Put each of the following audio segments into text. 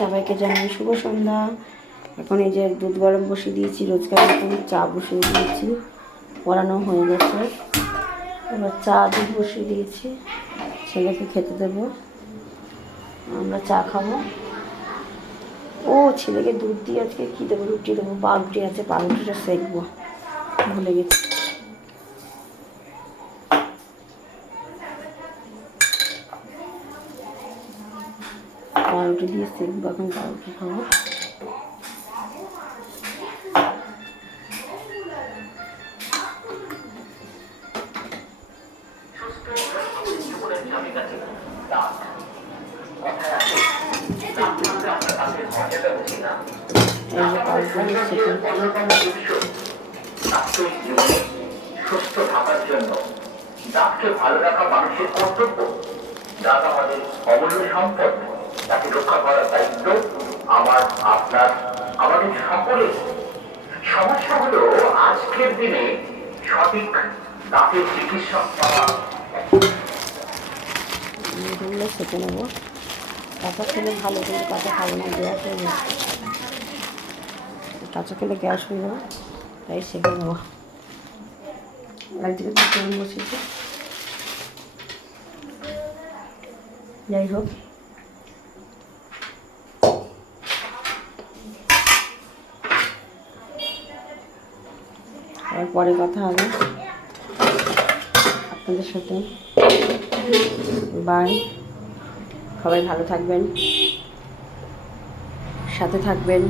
সবাইকে জানাই শুভ সন্ধ্যা। এখন এই যে দুধ গরম বসিয়ে দিয়েছি, রোজকার মতন চা বসিয়ে দিয়েছি, পড়ানো হয়ে গেছে। এবার চা দুধ বসিয়ে দিয়েছি, ছেলেকে খেতে দেবো, আমরা চা খাবো। ও ছেলেকে দুধ দিয়ে আজকে কী দেবো, রুটি দেবো, পাউরুটি আছে, পাউরুটিটা সেঁকবো, ভুলে গেছি। পাউরুটি দিয়ে সেঁকবো, এখন পাউরুটি খাবো। সুস্থ থাকার জন্য দাঁতকে ভালো রাখা মানুষের কর্তব্য। দাঁত আমাদের অমূল্য সম্পদ, তাকে রক্ষা করার দায়িত্ব আমার, আপনার, আমাদের সকলের। সমস্যা হলো আজকের দিনে সঠিক দাঁতের চিকিৎসা পাওয়া। সেঁকে নেবো, কাঁচা খেলে ভালো, কিন্তু কাঁচা খাবো না, গ্যাস হয়ে যাবে। কাঁচা খেলে গ্যাস হয়ে যাবে, তাই সেঁকে নেবো। একদিকে তো তেল বসিয়েছি, যাই হোক। আর পরে কথা হবে আপনাদের সাথে। বাই, সবাই ভালো থাকবেন, সাথে থাকবেন,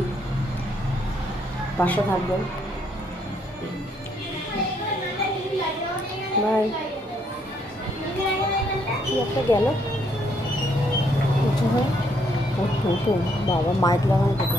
পাশে থাকবেন। বাই। কি একটা গেল উঠো, বাবা মাইক লাগানো থাকে।